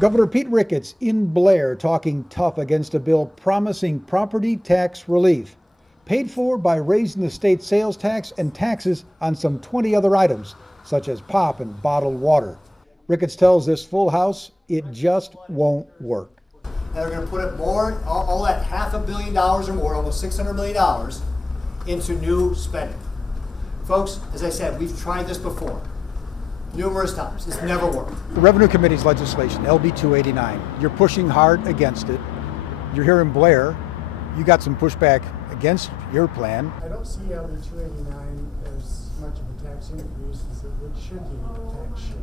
Governor Pete Ricketts in Blair talking tough against a bill promising property tax relief, paid for by raising the state sales tax and taxes on some 20 other items, such as pop and bottled water. Ricketts tells this full house it just won't work. And they're going to put it more, all that $500 million or more, almost $600 million, into new spending. Folks, as I said, we've tried this before. Numerous times. It's never worked. The Revenue Committee's legislation, LB 289, you're pushing hard against it. You're here in Blair. You got some pushback against your plan. I don't see LB 289 as much of a tax increase as it should be a tax shift.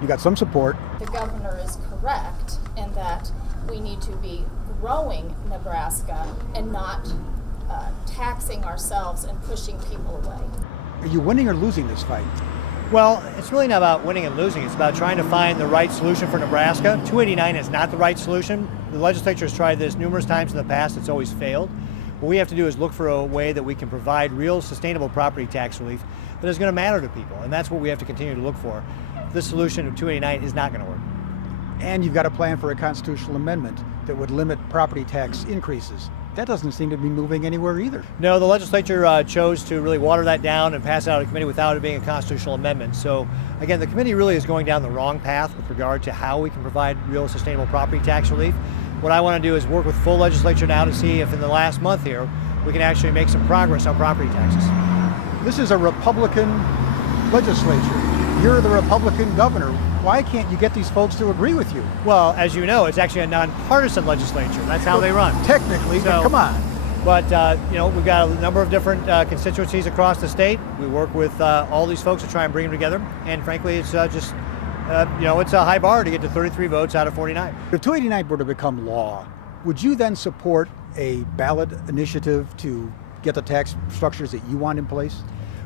You got some support. The governor is correct in that we need to be growing Nebraska and not taxing ourselves and pushing people away. Are you winning or losing this fight? Well, it's really not about winning and losing. It's about trying to find the right solution for Nebraska. 289 is not the right solution. The legislature has tried this numerous times in the past. It's always failed. What we have to do is look for a way that we can provide real sustainable property tax relief that is going to matter to people. And that's what we have to continue to look for. This solution of 289 is not going to work. And you've got a plan for a constitutional amendment that would limit property tax increases. That doesn't seem to be moving anywhere either. No, the legislature chose to really water that down and pass it out of committee without it being a constitutional amendment. So again, the committee really is going down the wrong path with regard to how we can provide real sustainable property tax relief. What I want to do is work with full legislature now to see if in the last month here we can actually make some progress on property taxes. This is a Republican legislature. You're the Republican governor. Why can't you get these folks to agree with you? Well, as you know, it's actually a nonpartisan legislature. That's how they run. Technically, but come on. But, we've got a number of different constituencies across the state. We work with all these folks to try and bring them together. And frankly, it's it's a high bar to get to 33 votes out of 49. If 289 were to become law, would you then support a ballot initiative to get the tax structures that you want in place?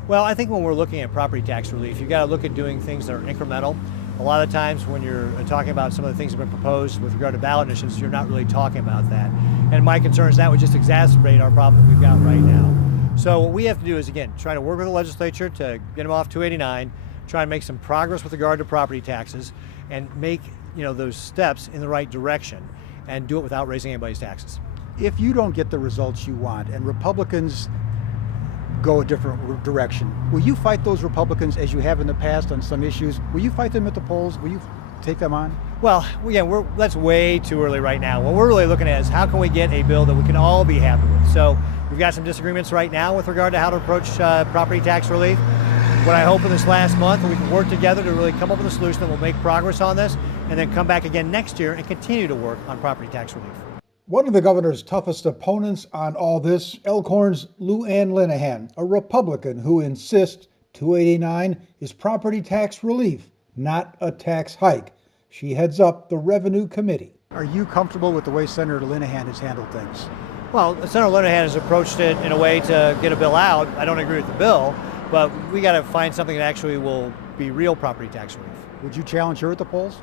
Well, I think when we're looking at property tax relief, you've got to look at doing things that are incremental. A lot of times when you're talking about some of the things that have been proposed with regard to ballot initiatives, you're not really talking about that. And my concern is that would just exacerbate our problem that we've got right now. So what we have to do is, again, try to work with the legislature to get them off 289, try and make some progress with regard to property taxes, and make those steps in the right direction, and do it without raising anybody's taxes. If you don't get the results you want and Republicans go a different direction, will you fight those Republicans as you have in the past on some issues? Will you fight them at the polls? Will you take them on? Well, again, that's way too early right now. What we're really looking at is how can we get a bill that we can all be happy with. So we've got some disagreements right now with regard to how to approach property tax relief. What I hope in this last month, we can work together to really come up with a solution that will make progress on this, and then come back again next year and continue to work on property tax relief. One of the governor's toughest opponents on all this, Elkhorn's Lou Ann Linehan, a Republican who insists 289 is property tax relief, not a tax hike. She heads up the Revenue Committee. Are you comfortable with the way Senator Linehan has handled things? Well, Senator Linehan has approached it in a way to get a bill out. I don't agree with the bill, but we got to find something that actually will be real property tax relief. Would you challenge her at the polls?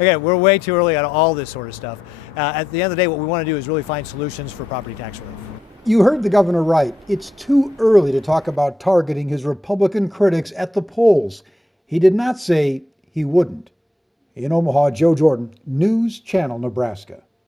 Again, we're way too early on all this sort of stuff. At the end of the day, what we want to do is really find solutions for property tax relief. You heard the governor right. It's too early to talk about targeting his Republican critics at the polls. He did not say he wouldn't. In Omaha, Joe Jordan, News Channel, Nebraska.